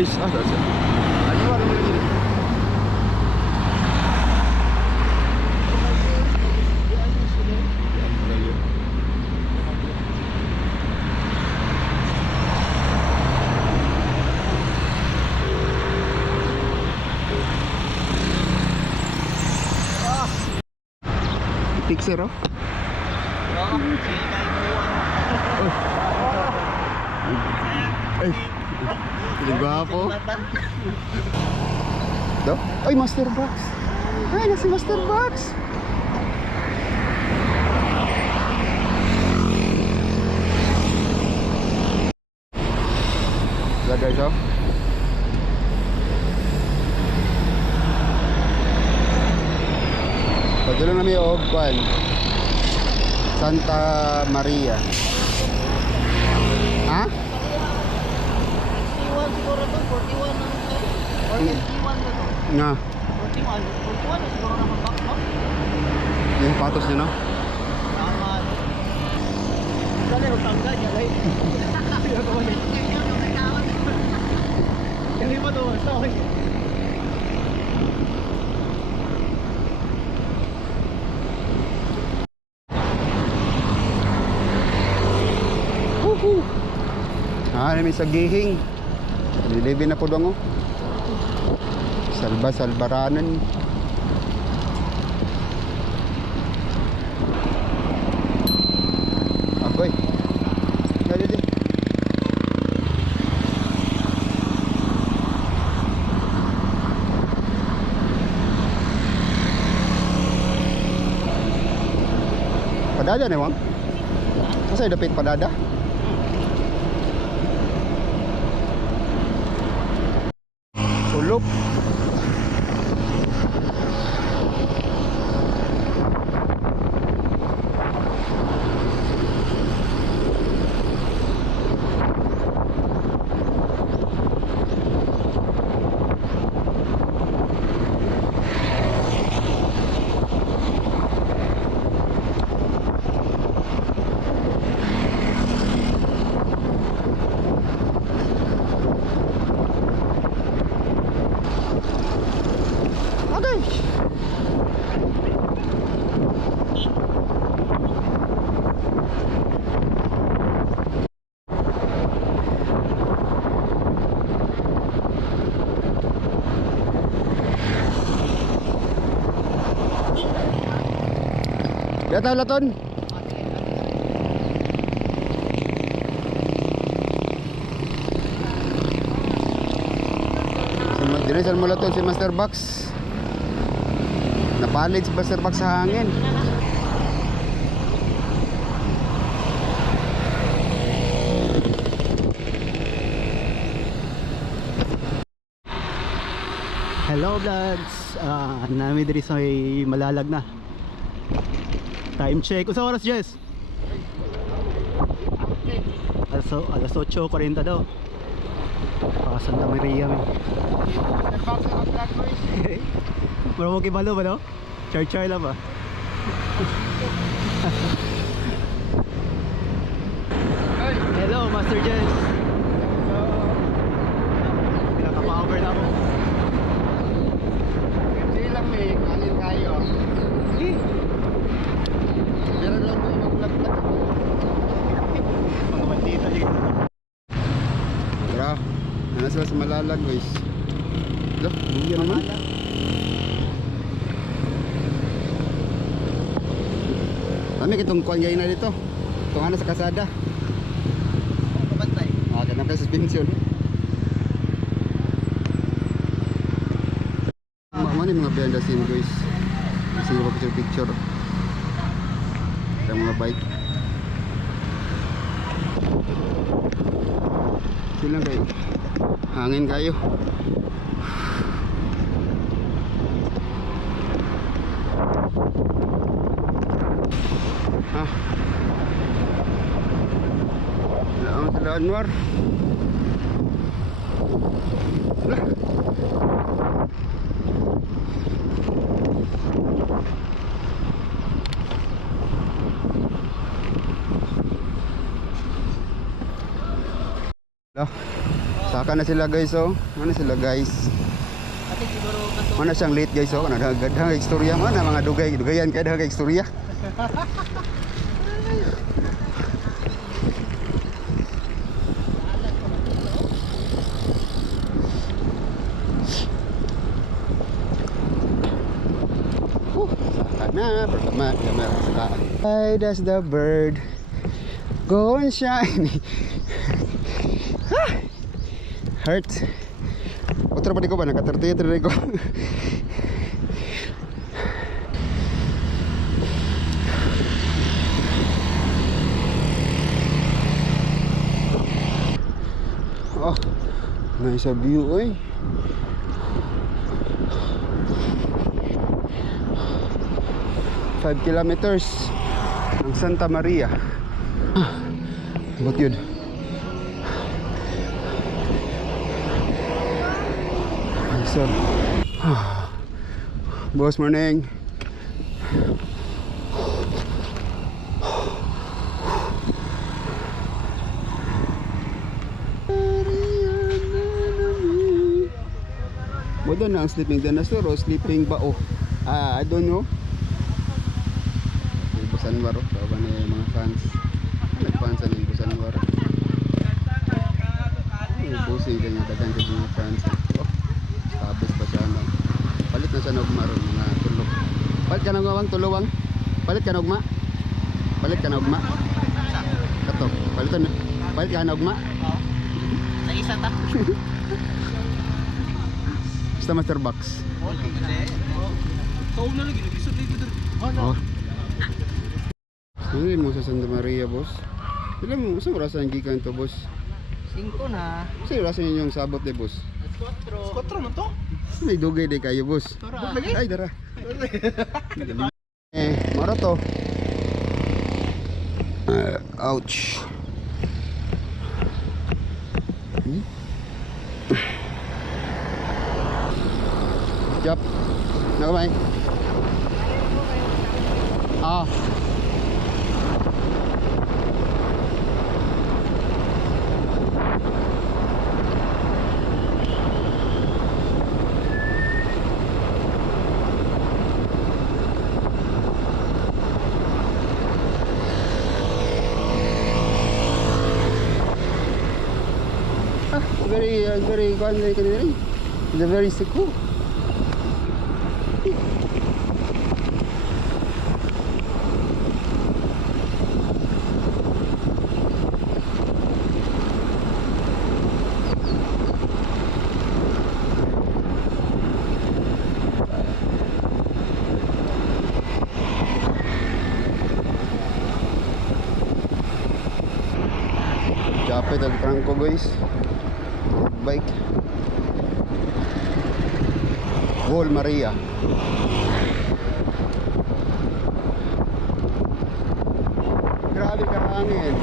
guys. Ah, that's it. Ano ba rin dito? Fixer oh. Ay, ang gwapo. Do? Ay, Master Box. Ay, nasi Master Box. Yan guys oh. Padulong namin yung Ogban Santa Maria. Ha? 61 siguro to, 41 ang size. Or 51 na to. Nga. 41 na siguro naman back. Yung patos nyo no? Tama. Dali, utangga niya. Hindi mo to, sorry. May sagihing. Nilibin na po doon oh. Salbaranan. Akoy. Dali. Padada na wang? Masa dapit padada? Sulop. Yata laton. Dinisan mo laton si Master Box. Napalit si Master Box sa hangin. Hello vlogs. Nami diri sa Malalag na. Time check. Usa oras, Jess? Alas 8:40 daw. Santa Maria man. Pero mo kibalo ba no? Char lang ba? Hello Master Jess. Pinaka-power na ako. Hindi lang may kanin kayo. Meron lang yung mag-vlog. Mga bandita dito. Tara, sila sa Malalag guys. Loh, hindi naman. Kami kitong kuwan gaya na dito. Itong ano sa kasada. Kabantay. Ganang ka suspension. Ano yung mga behind the scene guys. Kasi yung picture. Sa mga bike. Silang kayo. Hangin kayo. Laang sa Anwar. Lah. Saka na sila guys oh. Ano sila guys? Ate siguro kaso. Mana siyang late guys oh. Ano daghang istorya mana mga dugayan kay daghang istorya. Saka na pertama kamera saka. Why does the bird go and shine? Hurt. Otro pa di ko ba nakatertiyat rin ko. Oh, nice a view oy. Five kilometers ng Santa Maria. What yun? So, boss morning. Wala na ang sleeping dinosaur o sleeping bao. I don't know. Busan Waro, tawag na yung mga fans. Nag-fans ang Busan Waro. Pusing kanya dagang sa mga fans. Tapos pa siya na. Palit na siya na ugma ron mga tulog. Palit ka na ugma bang tulowang? Palit ka na ugma? Palit ka na ugma? Kato, palitan na. Palit ka na ugma? Sa isa ta. Basta Master Box. So na lagi episode dito. Oh. Hindi mo sa Santa Maria, boss. Ilan mo, saan mo rasa ang gikan to, boss? 5 na. Saan rasa ninyong sabot de, boss? 4. 4 man to? May dugay de kayo, boss. Ay, dara. Mara to. Ouch. Jap. Nakamay. Ah. Very they're very secure. Capit ang trangko guys. Bike Wall Maria. Grabe ka hangin.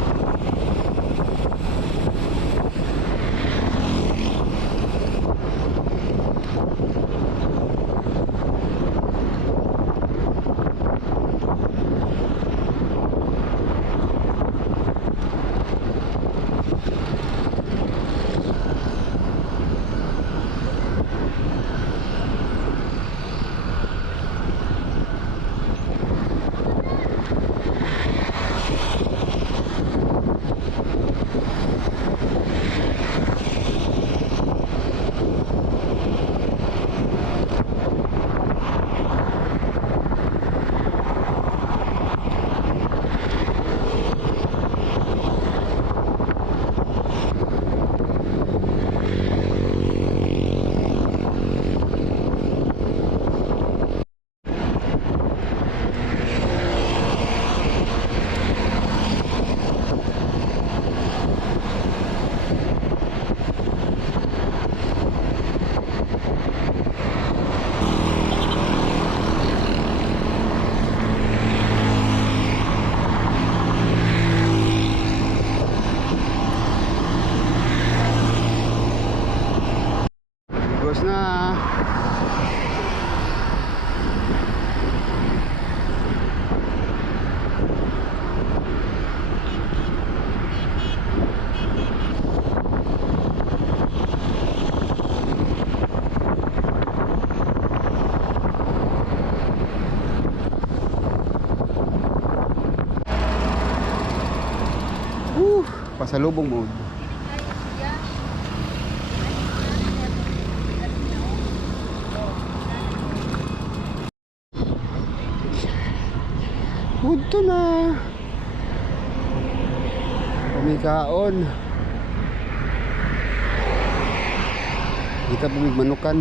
Pasalubong mo. Punto na. Pamikaon. Kita pumigmanukan.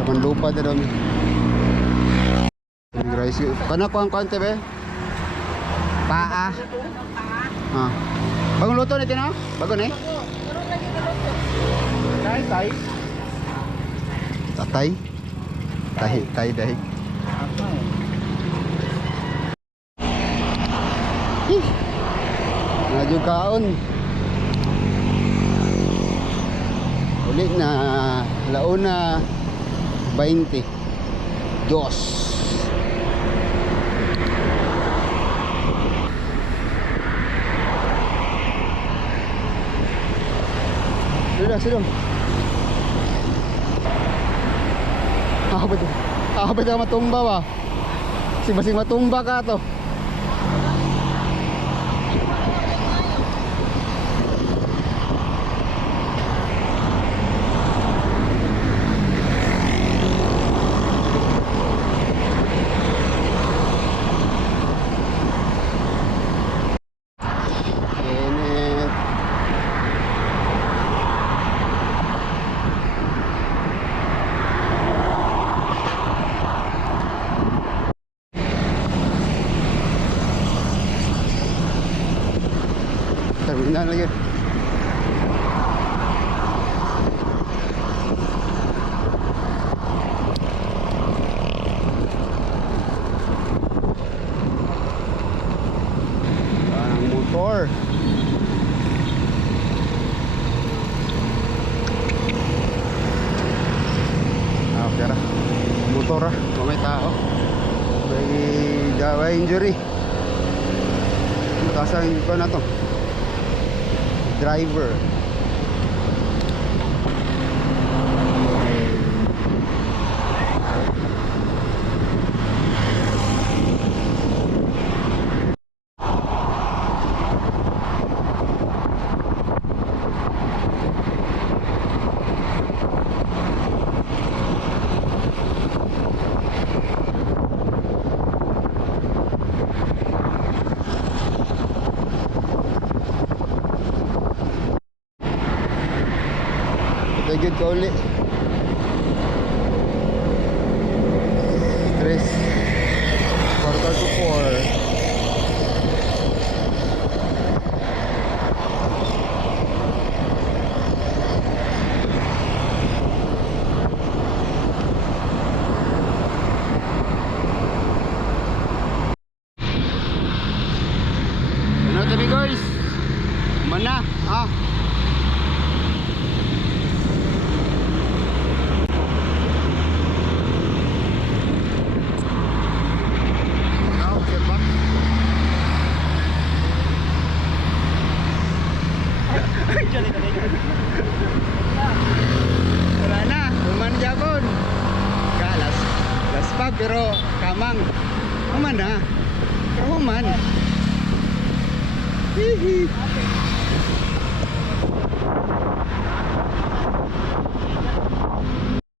Kapan lupa na doon. Rice. Kana ko ang konti be? Paa. Ah. Bagong luto nito na? Bago na eh? Tay. Tatay. Tay dahi. Medyo kaon. Uli na launa 20. Dos. Sudah. Apa ka matumba ba? Basing matumba ka to. Terminal lagi. Ang motor. Okay ra. Motor ra, may tao. May injury. Tasang ko na to. Driver. Good ka uli. Stress. 4:45. Ano tabi guys? Mana? Wala na, human japon. Las pag pero kamang. Human na. Pero human. Hihi.